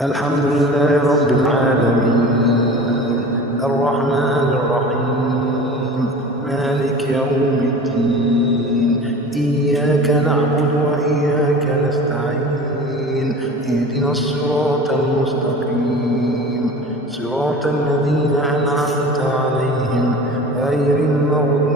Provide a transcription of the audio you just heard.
الحمد لله رب العالمين الرحمن الرحيم مالك يوم الدين إياك نعبد وإياك نستعين اهدنا الصراط المستقيم صراط الذين أنعمت عليهم غير المغضوب